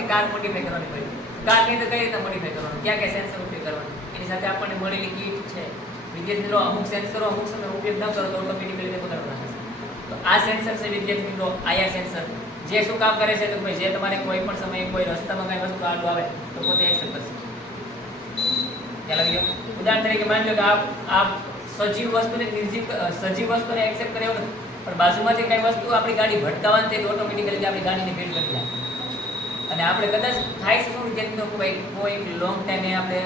આપણને car modify કરવાની પડી. કારની તો કઈ રીતે મોડિફાઈ કરવાનું? ક્યાં ક્યાં સેન્સર ઉપયોગ કરવાનું? એની સાથે આપણને મળેલી કીટ છે. વિદ્યાર્થી અમુક સેન્સરો અમુક સમય ઉપયોગ ન કરો તો ઓટોમેટિકલી રીતે લાગે તો આ સેન્સર છે વિદ્યાર્થી મિત્રો આયા સેન્સર. જે શું કામ કરે છે તો ભાઈ, જે તમારે કોઈ પણ સમયે કોઈ રસ્તામાં કઈ વસ્તુ આડું આવે, તો પોતે એક્સેપ્ટ કરશે. ઉદાહરણ તરીકે માની લો કે આ આપ સજીવ વસ્તુને નિર્જીવ સજીવ વસ્તુને એક્સેપ્ટ કરે એવું પણ બાજુમાંથી કઈ વસ્તુ આપણી ગાડી ભટકાવાની તે ઓટોમેટિકલી આપણી ગાડીને ફીડ કરી જાય. અને આપણે કદાચ થાય છે થોડું વિદ્યાર્થીઓ કોઈ ભાઈ કોઈ લોંગ ટાઈમે આપણે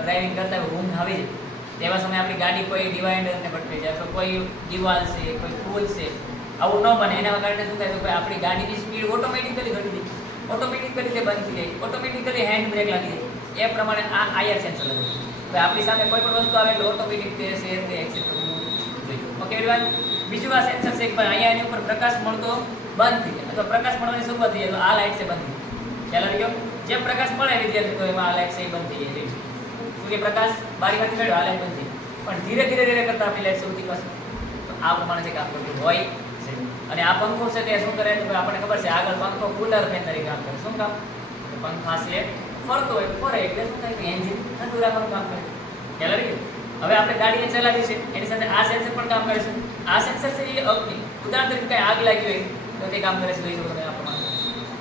ડ્રાઇવિંગ કરતા હોય ઊંઘ આવી જાય તેવા સમયે આપણી ગાડી કોઈ ડિવાઈડરને ભટકી જાય અથવા કોઈ દિવાલ છે, કોઈ પુલ છે. આવું ન બને. એના કારણે શું થાય તો ભાઈ આપણી ગાડીની સ્પીડ ઓટોમેટિકલી ઘટી જાય. ઓટોમેટિકલી તે બંધ થઈ જાય. ઓટોમેટિકલી હેન્ડ બ્રેક લાગી જાય. એ પ્રમાણે આ આયર સેન્સર લાગે હવે આપણી સામે કોઈ પણ વસ્તુ આવે એટલે ઓટોમેટિક તે છે તે એક્સેપ્ટ કરવું જોઈએ. ઓકે એવરીવન બીજું આ સેન્સર છે કે ભાઈ અહીંયા એની ઉપર પ્રકાશ મળતો બંધ થઈ જાય. અથવા પ્રકાશ મળવાની શરૂઆત થઈ જાય. તો આ લાઇટ છે બંધ. થઈ જાય ખ્યાલ આવી ગયો જેમ પ્રકાશ મળે વિદ્યાર્થી તો એમાં આ લાઇટ છે બંધ થઈ જાય છે? સૂર્યપ્રકાશ બારીમાંથી મેળવ્યો આ લાઇટ બંધ થઈ પણ ધીરે ધીરે ધીરે કરતા આપણી લાઈટ સૌથી પાસે તો આ પ્રમાણે જે કામ કરતું હોય છે. અને આ પંખો છે તે શું કરે તો આપણને ખબર છે, આગળ પંખો કુલર તરીકે કામ કરે શું કામ? પંખા છે, ફરતો હોય, ફરે એટલે શું થાય કે એન્જિન ઠંડુ રાખવાનું કામ કરે. ખ્યાલ આવી? હવે આપણે ગાડીને ચલાવી છે એની સાથે આ સેન્સર પણ કામ કરે છે. આ સેન્સર છે એ અગ્નિ. ઉદાહરણ તરીકે આગ લાગી હોય તો તે કામ કરે છે, જોઈ શકો તમે આ પ્રમાણે.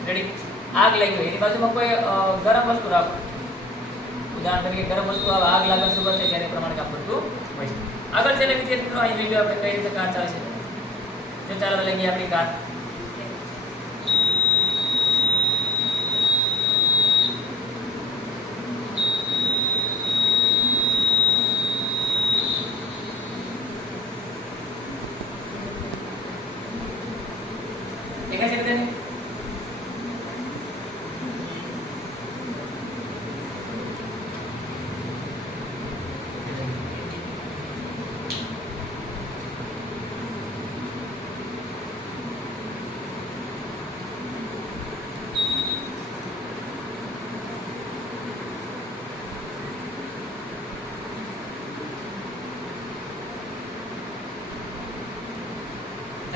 રેડી આગ લાગી હોય. એની બાજુમાં કોઈ ગરમ વસ્તુ રાખો. ઉદાહરણ તરીકે ગરમ વસ્તુ આવે, આગ લાગવા શરૂઆત થાય ત્યારે પ્રમાણે કામ કરતું હોય આગળ છે વિદ્યાર્થી મિત્રો અહીં જોઈ આપણે કઈ રીતે કાર ચાલે છે. જો ચાલો લઈ ગઈ આપણી કાર દેખાય છે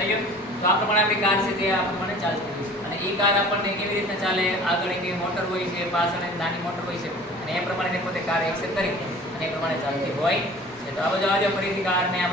થઈ તો આ પ્રમાણે આપણી કાર છે તે આ પ્રમાણે છે. અને એ કાર આપણને કેવી રીતના ચાલે આગળ એક મોટર હોય છે પાછળ નાની મોટર હોય છે, અને એ પ્રમાણે તે પોતે કાર એક્સેપ્ટ કરી અને એ પ્રમાણે ચાલતી હોય છે. તો આ બધું આજે ફરીથી કારને આમ